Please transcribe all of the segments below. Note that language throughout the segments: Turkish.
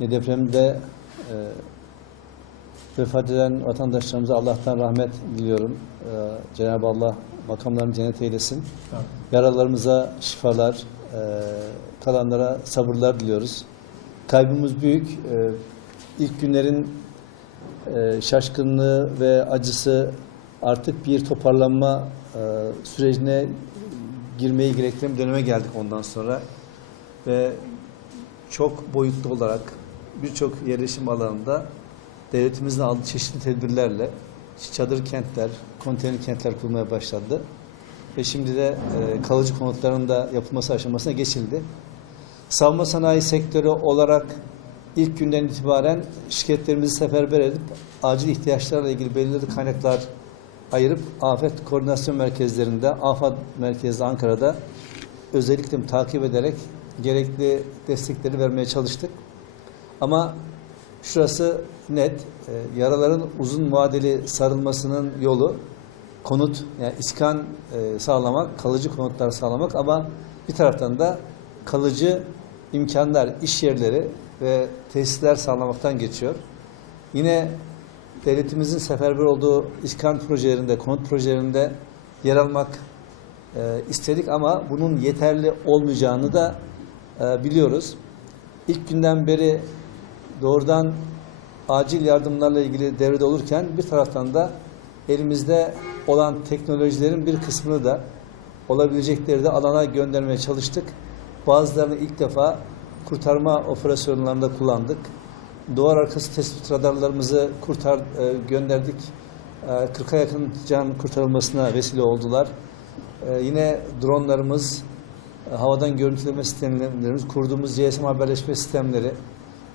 Depremde e, vefat eden vatandaşlarımıza Allah'tan rahmet diliyorum. E, Cenab-ı Allah makamlarını cennet eylesin. Yaralarımıza şifalar, e, kalanlara sabırlar diliyoruz. Kaybımız büyük. E, ilk günlerin e, şaşkınlığı ve acısı artık bir toparlanma e, sürecine girmeyi gerektiren bir döneme geldik ondan sonra. Ve çok boyutlu olarak birçok yerleşim alanında devletimizin aldığı çeşitli tedbirlerle çadır kentler, konteyner kentler kurmaya başladı. Ve şimdi de e, kalıcı konutların da yapılması aşamasına geçildi. Savunma sanayi sektörü olarak ilk günden itibaren şirketlerimizi seferber edip acil ihtiyaçlarla ilgili belirli kaynaklar ayırıp afet koordinasyon merkezlerinde, AFAD merkezi Ankara'da özellikle takip ederek gerekli destekleri vermeye çalıştık. Ama şurası net, e, yaraların uzun vadeli sarılmasının yolu konut, yani iskan e, sağlamak, kalıcı konutlar sağlamak ama bir taraftan da kalıcı imkanlar, iş yerleri ve tesisler sağlamaktan geçiyor. Yine devletimizin seferber olduğu iskan projelerinde, konut projelerinde yer almak e, istedik ama bunun yeterli olmayacağını da e, biliyoruz. İlk günden beri doğrudan acil yardımlarla ilgili devrede olurken bir taraftan da elimizde olan teknolojilerin bir kısmını da olabilecekleri de alana göndermeye çalıştık. Bazılarını ilk defa kurtarma operasyonlarında kullandık. Duvar arkası tespit radarlarımızı kurtar, e, gönderdik. E, 40'a yakın can kurtarılmasına vesile oldular. E, yine dronlarımız, e, havadan görüntüleme sistemlerimiz, kurduğumuz GSM haberleşme sistemleri,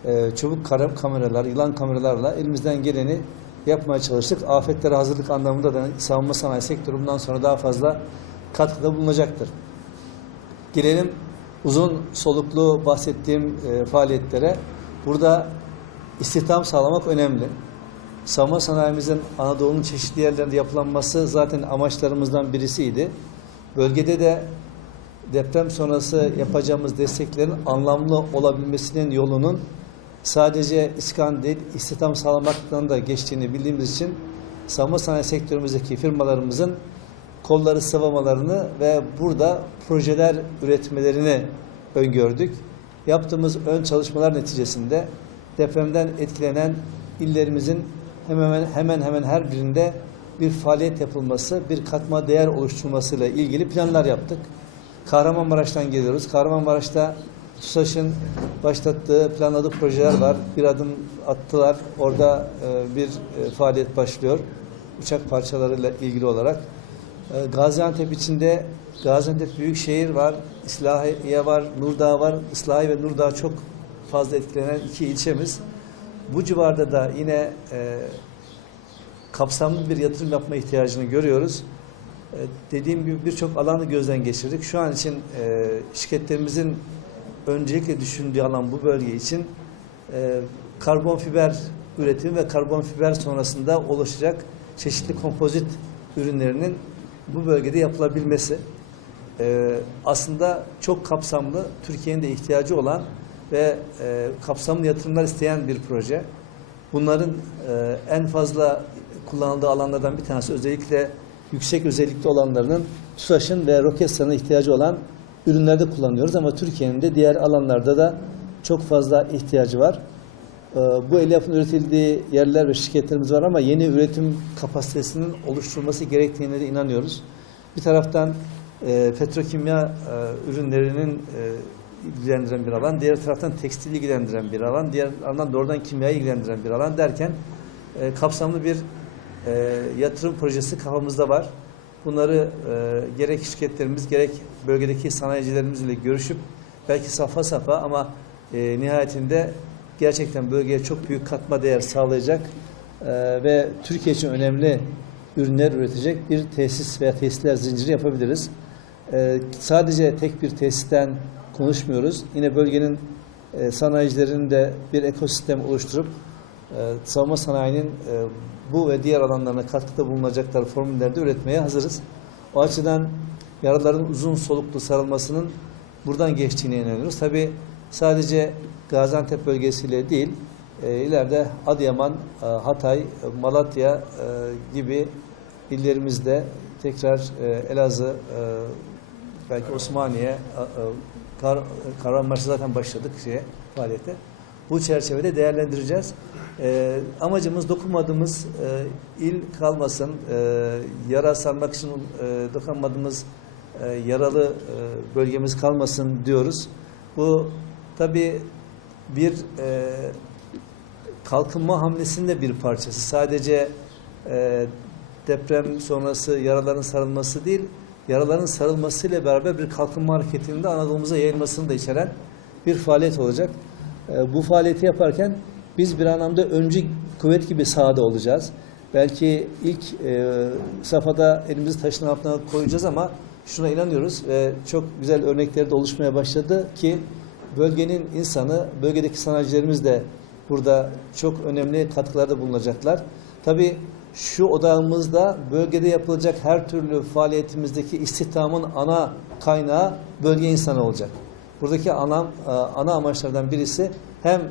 e, çubuk kara- kameralar, yılan kameralarla elimizden geleni yapmaya çalıştık. Afetlere hazırlık anlamında da savunma sanayi sektörü bundan sonra daha fazla katkıda bulunacaktır. Gelelim uzun soluklu bahsettiğim e, faaliyetlere. Burada istihdam sağlamak önemli. Savunma sanayimizin Anadolu'nun çeşitli yerlerinde yapılanması zaten amaçlarımızdan birisiydi. Bölgede de deprem sonrası yapacağımız desteklerin anlamlı olabilmesinin yolunun sadece iskan değil, istihdam sağlamaktan da geçtiğini bildiğimiz için savunma sanayi sektörümüzdeki firmalarımızın kolları sıvamalarını ve burada projeler üretmelerini öngördük. Yaptığımız ön çalışmalar neticesinde depremden etkilenen illerimizin hemen hemen hemen, her birinde bir faaliyet yapılması, bir katma değer oluşturulmasıyla ilgili planlar yaptık. Kahramanmaraş'tan geliyoruz. Kahramanmaraş'ta TUSAŞ'ın başlattığı, planladığı projeler var. Bir adım attılar. Orada e, bir e, faaliyet başlıyor. Uçak parçalarıyla ilgili olarak. E, Gaziantep içinde Gaziantep Büyükşehir var, İslahiye var, Nurdağ var. İslahiye ve Nurdağ çok fazla etkilenen iki ilçemiz. Bu civarda da yine kapsamlı bir yatırım yapma ihtiyacını görüyoruz. Dediğim gibi birçok alanı gözden geçirdik. Şu an için şirketlerimizin öncelikle düşündüğü alan bu bölge için e, karbon fiber üretimi ve karbon fiber sonrasında oluşacak çeşitli kompozit ürünlerinin bu bölgede yapılabilmesi. E, aslında çok kapsamlı, Türkiye'nin de ihtiyacı olan ve e, kapsamlı yatırımlar isteyen bir proje. Bunların e, en fazla kullanıldığı alanlardan bir tanesi özellikle yüksek özellikli olanlarının TUSAŞ'ın ve Roketsan'a ihtiyacı olan ürünlerde kullanıyoruz ama Türkiye'nin de diğer alanlarda da çok fazla ihtiyacı var. Ee, Bu el yapımı üretildiği yerler ve şirketlerimiz var ama yeni üretim kapasitesinin oluşturulması gerektiğine de inanıyoruz. Bir taraftan e, petrokimya e, ürünlerinin e, ilgilendiren bir alan, diğer taraftan tekstil ilgilendiren bir alan, diğer yandan doğrudan kimyayı ilgilendiren bir alan derken kapsamlı bir yatırım projesi kafamızda var. Bunları e, gerek şirketlerimiz gerek bölgedeki sanayicilerimizle görüşüp belki safa safa ama e, nihayetinde gerçekten bölgeye çok büyük katma değer sağlayacak e, ve Türkiye için önemli ürünler üretecek bir tesis veya tesisler zinciri yapabiliriz. E, sadece tek bir tesisten konuşmuyoruz. Yine bölgenin e, sanayicilerinin de bir ekosistem oluşturup savunma sanayinin e, bu ve diğer alanlarına katkıda bulunacakları formüllerde üretmeye hazırız. O açıdan yaraların uzun soluklu sarılmasının buradan geçtiğine inanıyoruz. Tabii sadece Gaziantep bölgesiyle değil, e, ileride Adıyaman, e, Hatay, Malatya gibi illerimizde tekrar e, Elazığ, belki Osmaniye, e, e, zaten başladık şeye, faaliyete. Bu çerçevede değerlendireceğiz. E, amacımız dokunmadığımız e, il kalmasın, e, yara sarmak için e, dokunmadığımız e, yaralı e, bölgemiz kalmasın diyoruz. Bu tabii bir e, kalkınma hamlesinin de bir parçası. Sadece e, deprem sonrası yaraların sarılması değil, yaraların sarılmasıyla beraber bir kalkınma hareketinin de Anadolu'muza yayılmasını da içeren bir faaliyet olacak. E, bu faaliyeti yaparken biz bir anlamda öncü kuvvet gibi sahada olacağız. Belki ilk e, safhada elimizi taşın altına koyacağız ama şuna inanıyoruz ve çok güzel örnekleri de oluşmaya başladı ki bölgenin insanı, bölgedeki sanayicilerimiz de burada çok önemli katkılarda bulunacaklar. Tabii şu odağımızda bölgede yapılacak her türlü faaliyetimizdeki istihdamın ana kaynağı bölge insanı olacak. Buradaki ana, e, ana amaçlardan birisi hem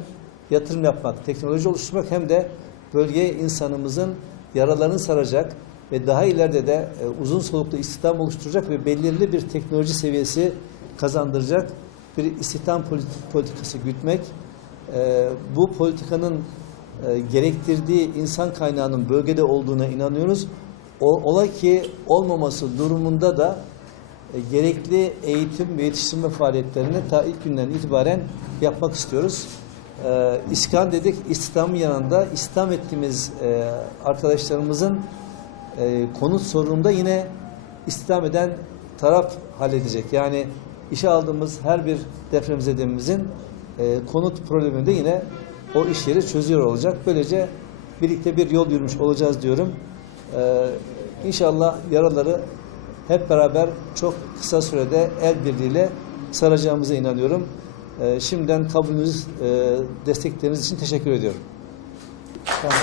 yatırım yapmak, teknoloji oluşturmak hem de bölge insanımızın yaralarını saracak ve daha ileride de e, uzun soluklu istihdam oluşturacak ve belirli bir teknoloji seviyesi kazandıracak bir istihdam politi- politikası gütmek. E, bu politikanın gerektirdiği insan kaynağının bölgede olduğuna inanıyoruz. Ola ki olmaması durumunda da gerekli eğitim ve yetiştirme faaliyetlerini ta ilk günden itibaren yapmak istiyoruz. E, İskan dedik, İslam'ın yanında İslam ettiğimiz e, arkadaşlarımızın e, konut sorununda yine istihdam eden taraf halledecek. Yani işe aldığımız her bir depremzedemizin e, konut probleminde yine o iş yeri çözüyor olacak. Böylece birlikte bir yol yürümüş olacağız diyorum. E, inşallah yaraları hep beraber çok kısa sürede el birliğiyle saracağımıza inanıyorum. E, şimdiden kabulünüz, e, destekleriniz için teşekkür ediyorum. Tamam.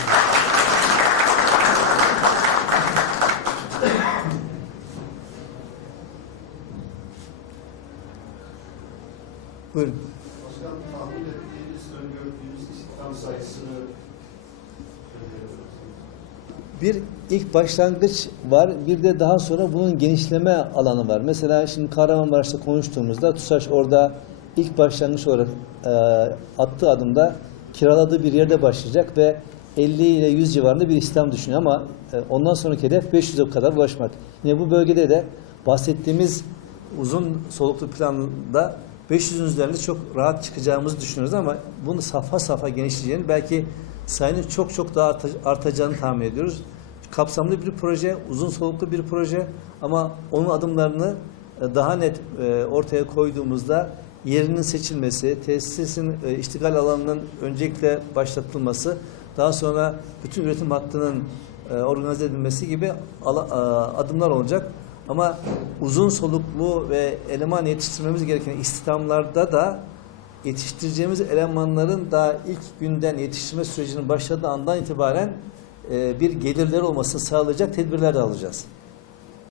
Buyurun. Başkan tahmin ettiğiniz, öngördüğünüz istihdam sayısını Bir ilk başlangıç var, bir de daha sonra bunun genişleme alanı var. Mesela şimdi Kahramanmaraş'ta konuştuğumuzda TUSAŞ orada ilk başlangıç olarak e, attığı adımda kiraladığı bir yerde başlayacak ve 50 ile 100 civarında bir istihdam düşünüyor ama e, ondan sonraki hedef 500'e kadar ulaşmak. Yine bu bölgede de bahsettiğimiz uzun soluklu planda 500'ün üzerinde çok rahat çıkacağımızı düşünüyoruz ama bunu safa safa genişleyeceğini belki sayının çok çok daha arta- artacağını tahmin ediyoruz. Kapsamlı bir proje, uzun soluklu bir proje ama onun adımlarını e, daha net e, ortaya koyduğumuzda yerinin seçilmesi, tesisin e, iştigal alanının öncelikle başlatılması, daha sonra bütün üretim hattının organize edilmesi gibi adımlar olacak. Ama uzun soluklu ve eleman yetiştirmemiz gereken istihdamlarda da yetiştireceğimiz elemanların daha ilk günden yetiştirme sürecinin başladığı andan itibaren e, bir gelirleri olmasını sağlayacak tedbirler de alacağız.